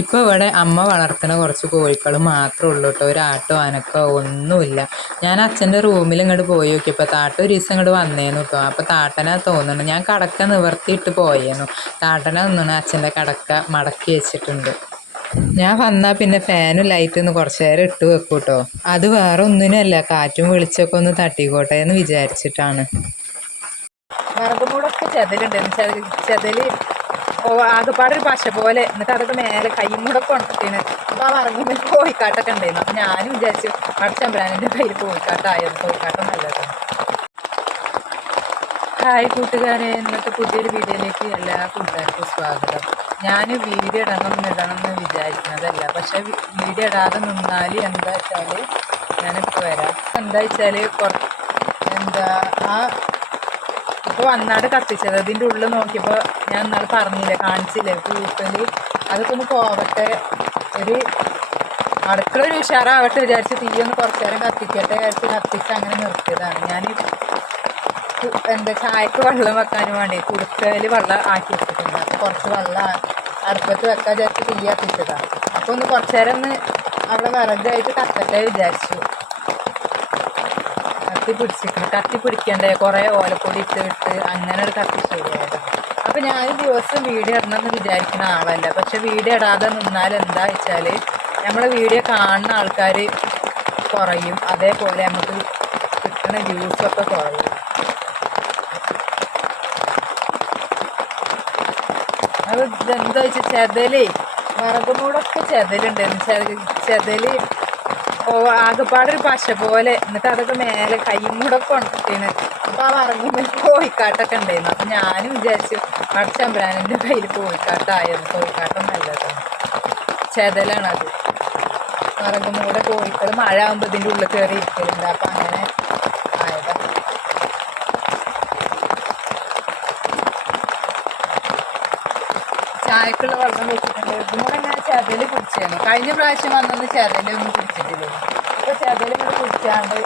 ഇപ്പോൾ ഇവിടെ അമ്മ വളർത്തുന്ന കുറച്ച് കോഴികൾ മാത്രമേ ഉള്ളൂ കേട്ടോ ഒരു ആട്ടോ അനക്കോ ഒന്നുമില്ല. ഞാൻ അച്ഛന്റെ റൂമിൽ ഇങ്ങോട്ട് പോയി നോക്കിയപ്പോൾ താട്ട ഒരു ദിവസം ഇങ്ങോട്ട് വന്നേന്നു കേട്ടോ അപ്പോൾ താട്ടനാ തോന്നുന്നു ഞാൻ കടക്ക നിവർത്തിയിട്ട് പോയേന്നു. താട്ടന തോന്നുന്നു അച്ഛന്റെ കടക്ക മടക്കി വെച്ചിട്ടുണ്ട്. ഞാൻ വന്നാൽ പിന്നെ ഫാനും ലൈറ്റും ഒന്ന് കുറച്ച് നേരം ഇട്ട് വെക്കും കേട്ടോ അത് വേറെ ഒന്നിനല്ല. കാറ്റും വിളിച്ചൊക്കെ ഒന്ന് തട്ടിക്കോട്ടെ എന്ന് വിചാരിച്ചിട്ടാണ്. വിറകുമൂടൊക്കെ ചെതലുണ്ട്. ചെതൽ ആകെപ്പാടൊരു പശ പോലെ. എന്നിട്ട് അതൊക്കെ മേലെ കൈമൂടൊക്കെ ഉണക്കിന് അപ്പോൾ ആ വിറകുമ്പോൾ കോഴിക്കാട്ടൊക്കെ ഉണ്ടായിരുന്നു. അപ്പൊ ഞാനും വിചാരിച്ചു അടച്ചമ്പരാനിന്റെ കയ്യിൽ കോഴിക്കാട്ടായിരുന്നു. കോഴിക്കാട്ടം നല്ലതാണ് ഹായ് കൂട്ടുകാരെ. ഇന്നത്തെ പുതിയൊരു വീഡിയോയിലേക്ക് എല്ലാ കൂട്ടുകാർക്കും സ്വാഗതം. ഞാൻ വീഡിയോ ഇടണം ഇടണം എന്ന് വിചാരിക്കുന്നതല്ല. പക്ഷെ വീഡിയോ ഇടാതെ നിന്നാൽ എന്താ വെച്ചാൽ ഞാനിപ്പോൾ വരാം. എന്താ വെച്ചാൽ എന്താ ആ ഇപ്പോൾ വന്നാട് കത്തിച്ചത്. അതിന്റെ ഉള്ളിൽ നോക്കിയപ്പോൾ ഞാൻ ഇന്നാൾ പറഞ്ഞില്ലേ കാണിച്ചില്ലേ പൂത്തൽ അതൊക്കെ ഒന്ന് പോവട്ടെ. ഒരു അടുക്കള ഒരു ഉഷാറാവട്ടെ വിചാരിച്ച് തീ ഒന്ന് നേരം കത്തിക്കട്ടെ വിചാരിച്ച് കത്തിച്ച് അങ്ങനെ നിർത്തിയതാണ്. ഞാൻ എന്താ ചായക്ക് വെള്ളം വെക്കാനും വേണ്ടി കുടുക്കയിൽ വെള്ളം ആക്കി വെച്ചിട്ടുണ്ട് അപ്പോൾ കുറച്ച് വെള്ളം അടുപ്പത്ത് വെക്കാൻ വിചാരിച്ച് തീ കത്തിച്ചതാണ് അപ്പോൾ ഒന്ന് കുറച്ച് നേരം ഒന്ന് അവിടെ വിറകായിട്ട് കത്തട്ടെ വിചാരിച്ചു. കത്തി പിടിച്ചിട്ടുണ്ട് കത്തി പിടിക്കണ്ടേ കുറേ ഓലപ്പൊടി ഇട്ട് ഇട്ട് അങ്ങനെ ഒരു കത്തി ശരിയായത് അപ്പം ഞാൻ ദിവസം വീഡിയോ ഇടണം എന്ന് വിചാരിക്കുന്ന ആളല്ല. പക്ഷെ വീഡിയോ ഇടാതെ നിന്നാൽ എന്താ വെച്ചാൽ നമ്മളെ വീഡിയോ കാണുന്ന ആൾക്കാർ കുറയും. അതേപോലെ നമുക്ക് കിട്ടുന്ന വ്യൂസൊക്കെ കുറയും. അത് എന്താ വെച്ചാൽ ചെതലേ? വിറകുമൂടൊക്കെ ചെതലുണ്ടായിരുന്നു ചെത ചെതൽ ആകെപ്പാടൊരു പശ പോലെ. എന്നിട്ട് അതൊക്കെ മേലെ കൈമൂടൊക്കെ ഉണക്കിന് അപ്പോൾ ആ വിറകുമ്പോൾ കോഴിക്കാട്ടൊക്കെ ഉണ്ടായിരുന്നു. അപ്പം ഞാനും വിചാരിച്ചു അടച്ചമ്പരാനിന്റെ കയ്യിൽ കോഴിക്കാട്ടായിരുന്നു. കോഴിക്കാട്ടം നല്ലതാണ്. ചെതലാണ് അത്. കൂടെ കോഴിക്കൾ മഴ ആകുമ്പോൾ ഇതിന്റെ ഉള്ളിൽ കയറി ഇരിക്കലുണ്ട്. അപ്പം അങ്ങനെ ചായക്കുള്ള വെള്ളം വെച്ചിട്ടുണ്ട്. ഇതും കൂടെ ഞാൻ ചെതൽ കുടിച്ചായിരുന്നു കഴിഞ്ഞ പ്രാവശ്യം വന്നൊന്ന് ചെതലൊന്നും കുടിച്ചിട്ടില്ല. ഇപ്പൊ ചെതൽ കൂടെ കുടിച്ചാണ്ട്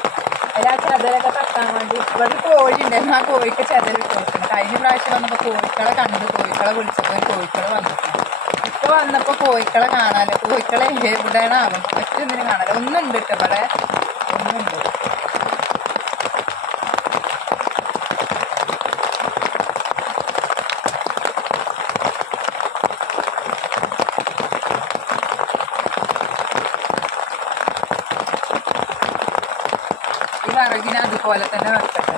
അതിൽ ആ ചെതലൊക്കെ തട്ടാൻ വേണ്ടി ഇവിടെ കോഴി ഉണ്ടായിരുന്നു ആ കോഴിക്ക് ചെതലിട്ട് കൊടുക്കണം കഴിഞ്ഞ പ്രാവശ്യം വന്നപ്പോൾ കോഴിക്കളെ കണ്ട്. കോഴിക്കളെ വിളിച്ചപ്പോൾ കോഴിക്കളെ വന്നിട്ടുണ്ട് ഇപ്പൊ വന്നപ്പോൾ കോഴിക്കളെ കാണാല്ലോ കോഴിക്കളെ എവിടെയാണ് ആവും മറ്റൊന്നിനും കാണാല്ലോ ഒന്നുണ്ട് കേട്ടോ ഇവിടെ. ഒന്നുണ്ട് ഈ അതുപോലെ തന്നെ വെക്കട്ടെ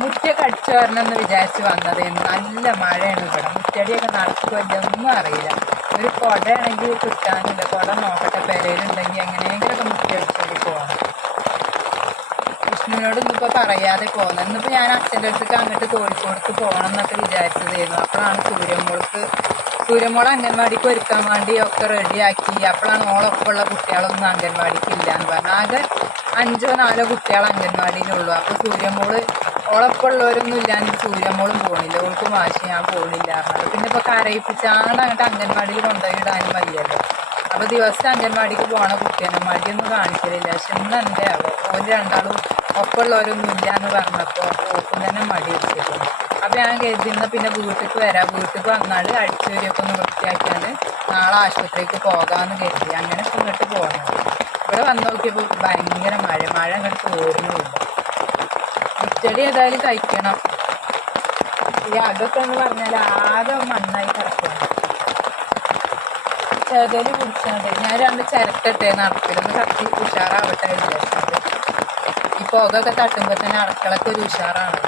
മുറ്റൊക്കെ അടിച്ചു വരണമെന്ന് വിചാരിച്ച് വന്നത് നല്ല മഴയാണ് ഇവിടെ. മുറ്റടിയൊക്കെ നടക്കുമല്ലോ ഒന്നും അറിയില്ല. ഒരു കുടയാണെങ്കിൽ കിട്ടാനില്ല. കുട നോക്കട്ടെ പെരയിലുണ്ടെങ്കിൽ എങ്ങനെയെങ്കിലുമൊക്കെ മുറ്റടിച്ചോടി പോകണം കൃഷ്ണനോട് ഇന്നിപ്പോൾ പറയാതെ പോകുന്നത് ഇന്നിപ്പോൾ ഞാൻ അച്ഛന്റെ അടുത്തേക്ക് അങ്ങോട്ട് കോഴിക്കോടത്ത് പോകണം എന്നൊക്കെ വിചാരിച്ചതായിരുന്നു. അപ്പോഴാണ് സൂര്യമ്മോൾക്ക് സൂര്യമ്മോൾ അംഗൻവാടിക്ക് ഒരുക്കാൻ വേണ്ടി ഒക്കെ റെഡിയാക്കി അപ്പോഴാണ് ഓളൊപ്പമുള്ള കുട്ടികളൊന്നും അംഗൻവാടിക്ക് ഇല്ല എന്ന് പറഞ്ഞു ആകെ അഞ്ചോ നാലോ കുട്ടികൾ അംഗൻവാടിയിലുള്ളൂ. അപ്പോൾ സൂര്യമോൾ ഓളൊപ്പമുള്ളവരൊന്നും ഇല്ലാണ്ട് സൂര്യമോളും പോണില്ല. ഓൾക്ക് വാശി ഞാൻ പോണില്ല പറഞ്ഞത് പിന്നെ ഇപ്പോൾ കരയിപ്പിച്ചാണ് അങ്ങോട്ട് അംഗൻവാടിയിൽ കൊണ്ടുപോയി ഇടാനും മതിയല്ലോ അപ്പോൾ ദിവസം അംഗൻവാടിക്ക് പോണ കുട്ടിയാണ് മടിയൊന്നും കാണിക്കലില്ല. പക്ഷെ ഇന്ന് എന്റെ ഓര് രണ്ടാളും ഒപ്പമുള്ളവരൊന്നും ഇല്ല എന്ന് പറഞ്ഞപ്പോൾ ഓക്കും തന്നെ മടി വെച്ചിട്ടുണ്ട് അപ്പോൾ ഞാൻ കരുതി ഇന്ന് പിന്നെ വീട്ടിലേക്ക് വരാം. വീട്ടിലേക്ക് വന്നാൽ അടിച്ചുവരിയൊക്കെ ഒന്ന് വൃത്തിയാക്കിയാണ്ട് നാളെ ആശുപത്രിക്ക് പോകാമെന്ന് കരുതി. അങ്ങനെ ഇങ്ങോട്ട് പോകുന്നത് ഇവിടെ വന്ന് നോക്കിയപ്പോൾ ഭയങ്കര മഴ. മഴ അങ്ങോട്ട് തോരുന്നുമില്ല മുറ്റടി ഏതായാലും കഴിക്കണം ഈ അതൊക്കെ എന്ന് പറഞ്ഞാൽ ആകെ മണ്ണായി കിടക്കണം ചെതൽ മതി ഞാൻ രണ്ട് ചിരട്ടട്ടെ നടക്കലൊന്ന് കത്തി ഉഷാറാവട്ടെ വിചാരിച്ചത് ഈ പുകയൊക്കെ തട്ടുമ്പോൾ തന്നെ അടക്കളൊക്കെ ഒരു ഉഷാറാണ്.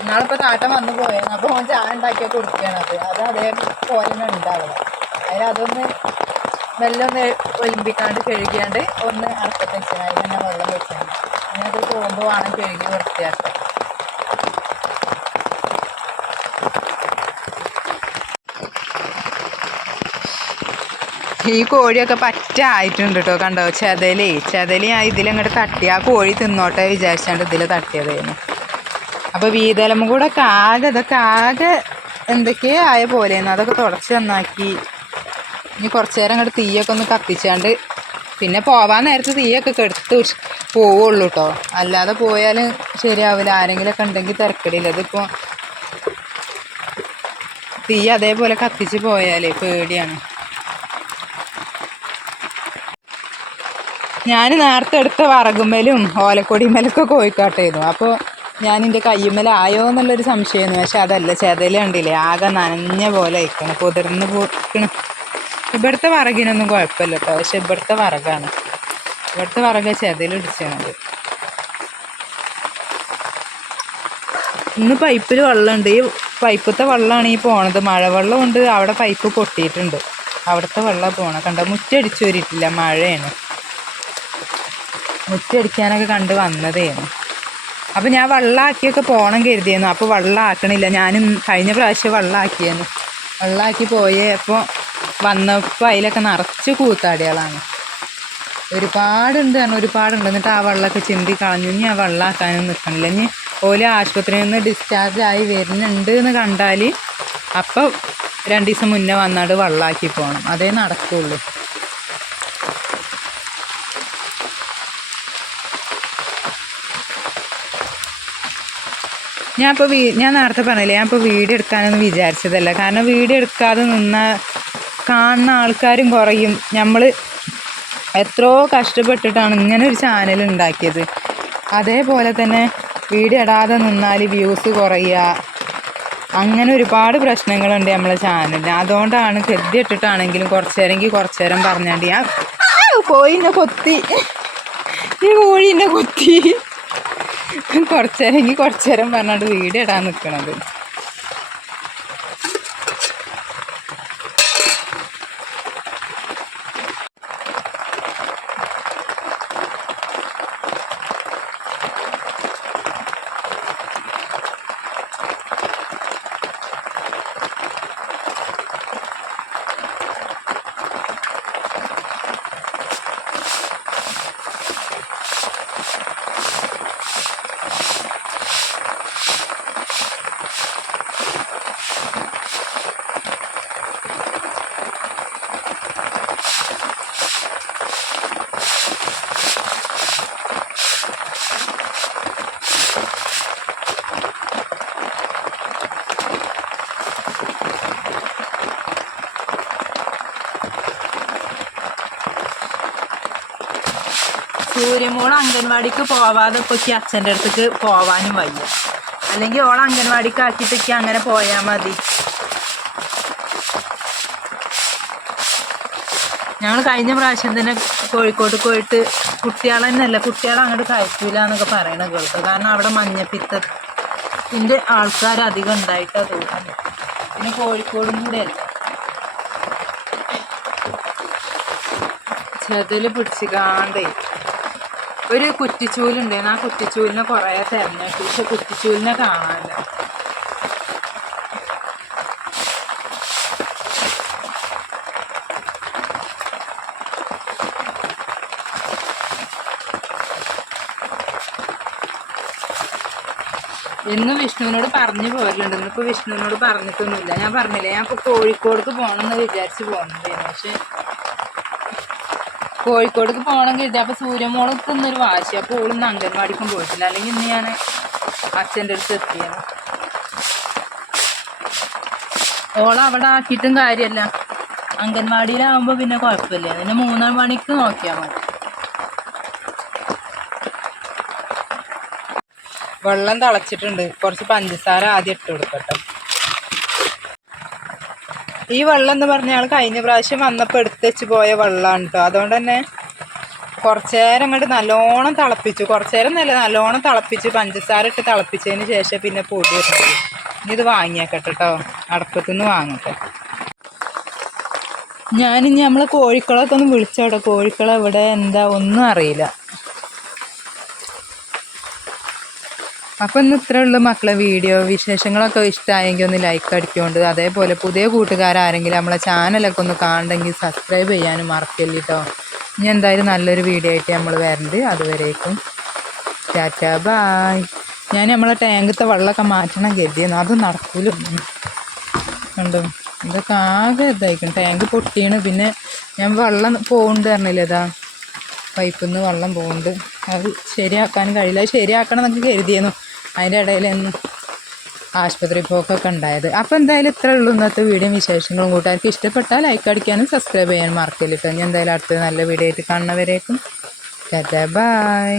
ഇന്നാളിപ്പോൾ താട്ടം വന്നു പോയത് അപ്പോൾ ചായ ഉണ്ടാക്കിയ കൊടുക്കുകയാണ് അത് അത് തന്നെ ഉണ്ടാവുക അതിൽ അതൊന്ന് ഒന്ന് ഒലിമ്പിക്കാണ്ട് കഴുകിയാണ്ട് ഒന്ന് അടുപ്പത്ത് വെച്ചാൽ അതിൽ തന്നെ വെള്ളം വെച്ചാൽ അങ്ങനെ അത് പോകുമ്പോൾ വേണം കഴുകി വൃത്തിയാക്കുക ഈ കോഴിയൊക്കെ പറ്റ ആയിട്ടുണ്ട് കേട്ടോ കണ്ടോ? ചതലി. ചതലി ആ ഇതിലങ്ങോട്ട് തട്ടി. ആ കോഴി തിന്നോട്ടെ വിചാരിച്ചാണ്ട് ഇതിൽ തട്ടിയതായിരുന്നു അപ്പോൾ വീതലം കൂടെ ആകെ ഇതൊക്കെ ആകെ എന്തൊക്കെയോ ആയ പോലെയെന്ന് അതൊക്കെ തുടച്ച് നന്നാക്കി ഇനി കുറച്ച് നേരം അങ്ങോട്ട് തീയൊക്കെ ഒന്ന് കത്തിച്ചാണ്ട് പിന്നെ പോവാൻ നേരത്ത് തീയൊക്കെ കെടുത്ത് പോവുള്ളൂ കേട്ടോ അല്ലാതെ പോയാൽ ശരിയാവില്ല ആരെങ്കിലുമൊക്കെ ഉണ്ടെങ്കിൽ തിരക്കടില്ല. അതിപ്പോൾ തീ അതേപോലെ കത്തിച്ച് പോയാലേ പേടിയാണ്. ഞാൻ നേരത്തെ എടുത്ത വറകുമ്മലും ഓലക്കൊടിമേലൊക്കെ കോഴിക്കാട്ടായിരുന്നു അപ്പോൾ ഞാൻ എന്റെ കയ്യുമ്മലായോ എന്നുള്ളൊരു സംശയമായിരുന്നു പക്ഷെ അതല്ല ചെതൽ ആകെ നനഞ്ഞ പോലെ അയക്കണം പൊതിർന്ന് പോക്കണ് ഇവിടുത്തെ വറകിനൊന്നും കുഴപ്പമില്ല കേട്ടോ. പക്ഷെ ഇവിടുത്തെ വറകാണ്. ഇവിടുത്തെ വറക ചെതലിടിച്ചത് ഇന്ന് പൈപ്പിൽ വെള്ളമുണ്ട്. ഈ പൈപ്പത്തെ വെള്ളമാണ് ഈ പോണത്. മഴവെള്ളം ഉണ്ട്. അവിടെ പൈപ്പ് പൊട്ടിയിട്ടുണ്ട്. അവിടുത്തെ വെള്ളം പോണ കണ്ട? മുറ്റടിച്ചു വരിട്ടില്ല മഴയാണ്. മുറ്റടിക്കാനൊക്കെ കണ്ട് വന്നതേനു അപ്പം ഞാൻ വെള്ളമാക്കിയൊക്കെ പോകണം കരുതിയിരുന്നു അപ്പോൾ വെള്ളമാക്കണില്ല ഞാനും കഴിഞ്ഞ പ്രാവശ്യം വെള്ളമാക്കിയിരുന്നു വെള്ളമാക്കി പോയപ്പോൾ വന്നപ്പോൾ അതിലൊക്കെ നിറച്ച് കൂത്താടികളാണ്. ഒരുപാടുണ്ട് കാരണം ഒരുപാടുണ്ട്. എന്നിട്ട് ആ വെള്ളമൊക്കെ ചിന്തി കളഞ്ഞു. ഇനി ആ വെള്ളമാക്കാനും നിൽക്കണില്ല. ഇനി ഓൽ ആശുപത്രിയിൽ നിന്ന് ഡിസ്ചാർജ് ആയി വരുന്നുണ്ട് എന്ന് കണ്ടാൽ അപ്പോൾ രണ്ട് ദിവസം മുന്നേ വന്നാണ്ട് വെള്ളമാക്കി പോകണം അതേ നടക്കുള്ളൂ. ഞാൻ ഇപ്പോൾ ഞാൻ നേരത്തെ പറഞ്ഞില്ലേ ഞാൻ ഇപ്പോൾ വീഡിയോ എടുക്കാനൊന്നും വിചാരിച്ചതല്ല. കാരണം വീഡിയോ എടുക്കാതെ നിന്ന കാണുന്ന ആൾക്കാരും കുറയും. നമ്മൾ എത്രയോ കഷ്ടപ്പെട്ടിട്ടാണ് ഇങ്ങനെ ഒരു ചാനൽ ഉണ്ടാക്കിയത്. അതേപോലെ തന്നെ വീഡിയോ ഇടാതെ നിന്നാൽ വ്യൂസ് കുറയുക. അങ്ങനെ ഒരുപാട് പ്രശ്നങ്ങളുണ്ട് നമ്മളെ ചാനലിന് അതുകൊണ്ടാണ് കരുതിയിട്ടിട്ടാണെങ്കിലും കുറച്ച് നേരമെങ്കിൽ കുറച്ച് നേരം പറഞ്ഞാണ്ട് ഞാൻ കോഴിനെ കൊത്തി. ഈ കോഴീനെ കൊത്തി. കുറച്ച് നേരമെങ്കിൽ കുറച്ച് നേരം പറഞ്ഞാണ്ട് വീഡിയോ ഇടാൻ നിൽക്കണത് സൂര്യമോൾ അംഗൻവാടിക്ക് പോവാതെ പൊക്കി അച്ഛന്റെ അടുത്തേക്ക് പോവാനും വയ്യ. അല്ലെങ്കിൽ ഓൾ അംഗൻവാടിക്ക് ആക്കിയിട്ടൊക്കെ അങ്ങനെ പോയാൽ മതി. ഞങ്ങൾ കഴിഞ്ഞ പ്രാവശ്യം തന്നെ കോഴിക്കോട് പോയിട്ട് കുട്ടികളെ തന്നെയല്ല കുട്ടികളെ അങ്ങോട്ട് കയറ്റൂല എന്നൊക്കെ പറയണ കേൾക്കുക കാരണം അവിടെ മഞ്ഞപ്പിത്തത്തിന്റെ ആൾക്കാർ അധികം ഉണ്ടായിട്ടാ തോന്നുന്നു പിന്നെ കോഴിക്കോടും കൂടെ അല്ല ചെതൽ പിടിച്ചു കാണ്ടേ. ഒരു കുറ്റിച്ചൂലുണ്ടായിരുന്നു ആ കുറ്റിച്ചൂലിനെ കുറേ തിരഞ്ഞെടുത്തു പക്ഷെ കുറ്റിച്ചൂലിനെ കാണാനില്ല. എന്നും വിഷ്ണുവിനോട് പറഞ്ഞു പോരലുണ്ട് ഇന്നിപ്പോൾ വിഷ്ണുവിനോട് പറഞ്ഞിട്ടൊന്നുമില്ല. ഞാൻ പറഞ്ഞില്ലേ ഞാൻ ഇപ്പോൾ കോഴിക്കോടേക്ക് പോകണം എന്ന് വിചാരിച്ച് പോകുന്നുണ്ടായിരുന്നു പക്ഷെ കോഴിക്കോടേക്ക് പോകണം കരുതി. അപ്പോൾ സൂര്യമോളം ഇന്നൊരു വാശി. അപ്പോൾ ഓളിന്ന് അംഗൻവാടിക്കും പോയിട്ടില്ല. അല്ലെങ്കിൽ ഇന്ന് ഞാൻ അച്ഛന്റെ അടുത്ത് എത്തിയാണ് ഓളെ അവിടെ ആക്കിയിട്ടും കാര്യമല്ല അംഗൻവാടിയിലാവുമ്പോൾ പിന്നെ കുഴപ്പമില്ല. പിന്നെ മൂന്നാം മണിക്ക് നോക്കിയാൽ മതി. വെള്ളം തിളച്ചിട്ടുണ്ട്. കുറച്ച് പഞ്ചസാര ആദ്യം ഇട്ട് കൊടുക്കട്ടെ. ഈ വെള്ളം എന്ന് പറഞ്ഞാൽ കഴിഞ്ഞ പ്രാവശ്യം വന്നപ്പോൾ എടുത്തുവെച്ച് പോയ വെള്ളമാണ് കേട്ടോ അതുകൊണ്ട് തന്നെ കുറച്ച് നേരം അങ്ങോട്ട് നല്ലോണം തിളപ്പിച്ചു. കുറച്ച് നേരം നല്ല നല്ലോണം തിളപ്പിച്ച്. പഞ്ചസാര ഇട്ട് തിളപ്പിച്ചതിന് ശേഷം പിന്നെ പൊടി ഇനി ഇത് വാങ്ങിയേക്കട്ടെ കേട്ടോ അടപ്പത്തുനിന്ന് വാങ്ങട്ടെ. ഞാനിനി നമ്മളെ കോഴിക്കളൊക്കെ ഒന്ന് വിളിച്ചോട്ടെ. കോഴിക്കളെ ഇവിടെ എന്താ ഒന്നും അറിയില്ല. അപ്പം ഇന്ന് ഇത്രേ ഉള്ളൂ മക്കളെ വീഡിയോ. വിശേഷങ്ങളൊക്കെ ഇഷ്ടമായെങ്കിൽ ഒന്ന് ലൈക്ക് അടിക്കൊണ്ട് അതേപോലെ പുതിയ കൂട്ടുകാരാരെങ്കിലും നമ്മളെ ചാനലൊക്കെ ഒന്ന് കാണണ്ടെങ്കിൽ സബ്സ്ക്രൈബ് ചെയ്യാനും മറക്കല്ലേ കേട്ടോ ഇനി എന്തായാലും നല്ലൊരു വീഡിയോ ആയിട്ട് നമ്മൾ വരണ്ട്. അതുവരേക്കും ടാറ്റ ബായ് ഞാൻ നമ്മളെ ടാങ്കത്തെ വെള്ളമൊക്കെ മാറ്റണം കരുതിയെന്ന്. അത് നടക്കൂല കണ്ടോ? ഇതൊക്കെ ആകെ ഇതായിരിക്കും. ടാങ്ക് പൊട്ടിയാണ്. പിന്നെ ഞാൻ വെള്ളം പോകുന്നുണ്ട് പറഞ്ഞില്ലേ ഇതാ പൈപ്പിൽ നിന്ന് വെള്ളം പോകുന്നുണ്ട് അത് ശരിയാക്കാൻ കഴിയില്ല. അത് ശരിയാക്കണം എന്നൊക്കെ കരുതിയിരുന്നു അതിന്റെ ഇടയിൽ ഒന്ന് ആശുപത്രി പോക്കൊക്കെ ഉണ്ടായത്. അപ്പോൾ എന്തായാലും ഇത്ര ഉള്ളൂ. ഇന്നത്തെ വീഡിയോ വിശേഷങ്ങളും. കൂട്ടുകാർക്ക് ഇഷ്ടപ്പെട്ടാൽ ലൈക്ക് അടിക്കാനും സബ്സ്ക്രൈബ് ചെയ്യാനും മറക്കില്ല കേട്ടോ. ഇനി എന്തായാലും അടുത്ത നല്ല വീഡിയോ ആയിട്ട് കാണുന്നവരേക്കും. ബൈ